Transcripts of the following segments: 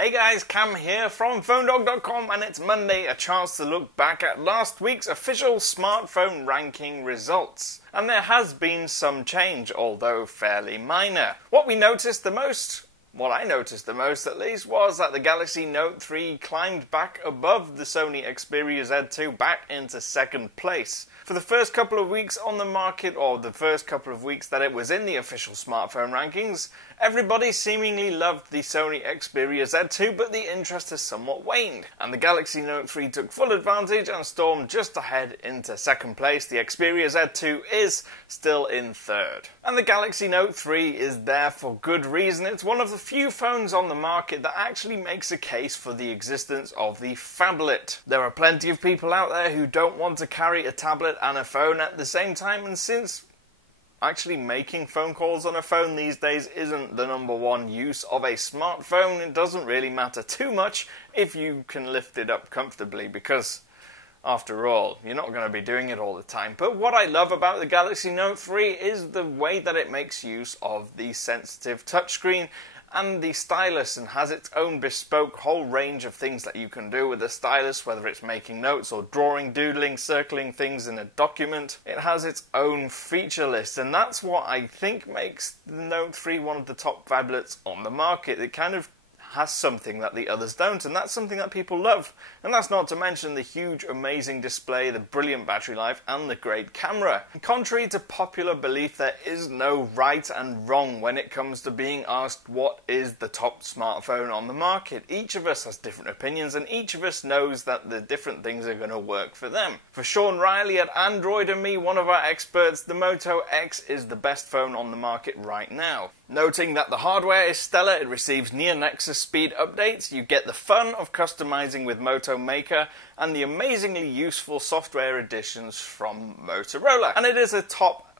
Hey guys, Cam here from PhoneDog.com, and it's Monday, a chance to look back at last week's official smartphone ranking results. And there has been some change, although fairly minor. What I noticed the most at least, was that the Galaxy Note 3 climbed back above the Sony Xperia Z2 back into second place. For the first couple of weeks on the market, or the first couple of weeks that it was in the official smartphone rankings, everybody seemingly loved the Sony Xperia Z2, but the interest has somewhat waned. And the Galaxy Note 3 took full advantage and stormed just ahead into second place. The Xperia Z2 is still in third. And the Galaxy Note 3 is there for good reason. It's one of the few phones on the market that actually makes a case for the existence of the phablet. There are plenty of people out there who don't want to carry a tablet and a phone at the same time, and since actually making phone calls on a phone these days isn't the #1 use of a smartphone, it doesn't really matter too much if you can lift it up comfortably, because after all, you're not going to be doing it all the time. But what I love about the Galaxy Note 3 is the way that it makes use of the sensitive touchscreen and the stylus, and has its own bespoke whole range of things that you can do with the stylus, whether it's making notes or drawing, doodling, circling things in a document. It has its own feature list, and that's what I think makes the Note 3 one of the top phablets on the market. It kind of has something that the others don't, and that's something that people love. And that's not to mention the huge, amazing display, the brilliant battery life, and the great camera. Contrary to popular belief, there is no right and wrong when it comes to being asked what is the top smartphone on the market. Each of us has different opinions, and each of us knows that the different things are going to work for them. For Sean Riley at Android and me, one of our experts, the Moto X is the best phone on the market right now. Noting that the hardware is stellar, it receives near Nexus speed updates, you get the fun of customizing with Moto Maker, and the amazingly useful software additions from Motorola. And it is a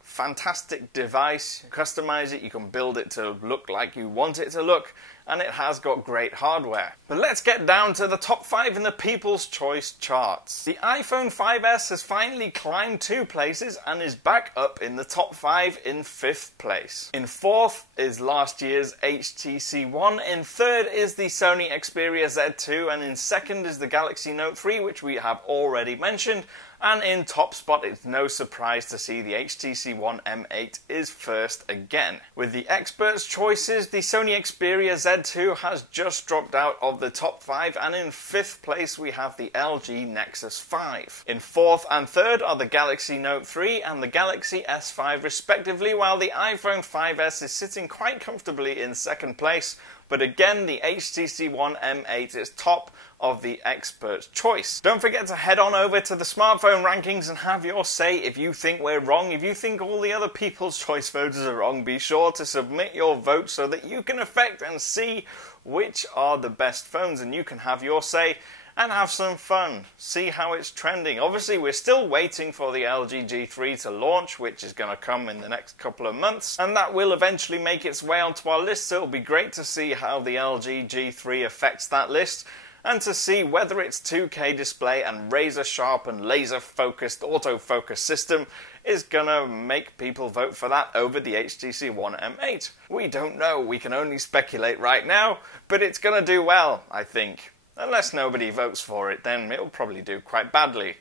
fantastic device. You customize it, you can build it to look like you want it to look, and it has got great hardware. But let's get down to the top 5 in the People's Choice charts. The iPhone 5S has finally climbed 2 places and is back up in the top 5 in 5th place. In 4th is last year's HTC One, in 3rd is the Sony Xperia Z2, and in 2nd is the Galaxy Note 3, which we have already mentioned. And in top spot, it's no surprise to see the HTC One M8 is first again. With the experts' choices, the Sony Xperia Z2 has just dropped out of the top 5, and in 5th place we have the LG Nexus 5. In 4th and 3rd are the Galaxy Note 3 and the Galaxy S5 respectively, while the iPhone 5S is sitting quite comfortably in 2nd place. But again, the HTC One M8 is top of the expert's choice. Don't forget to head on over to the smartphone rankings and have your say. If you think we're wrong, if you think all the other People's Choice voters are wrong, be sure to submit your vote so that you can affect and see which are the best phones, and you can have your say and have some fun. See how it's trending. Obviously, we're still waiting for the LG G3 to launch, which is going to come in the next couple of months, and that will eventually make its way onto our list, so it'll be great to see how the LG G3 affects that list, and to see whether its 2K display and razor-sharp and laser-focused autofocus system is gonna make people vote for that over the HTC One M8. We don't know, we can only speculate right now, but it's gonna do well, I think. Unless nobody votes for it, then it'll probably do quite badly.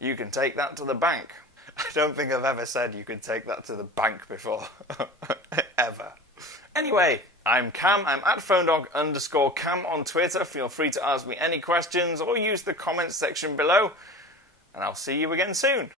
You can take that to the bank. I don't think I've ever said you could take that to the bank before. Ever. Anyway, I'm Cam. I'm at PhoneDog_Cam on Twitter. Feel free to ask me any questions or use the comments section below. And I'll see you again soon.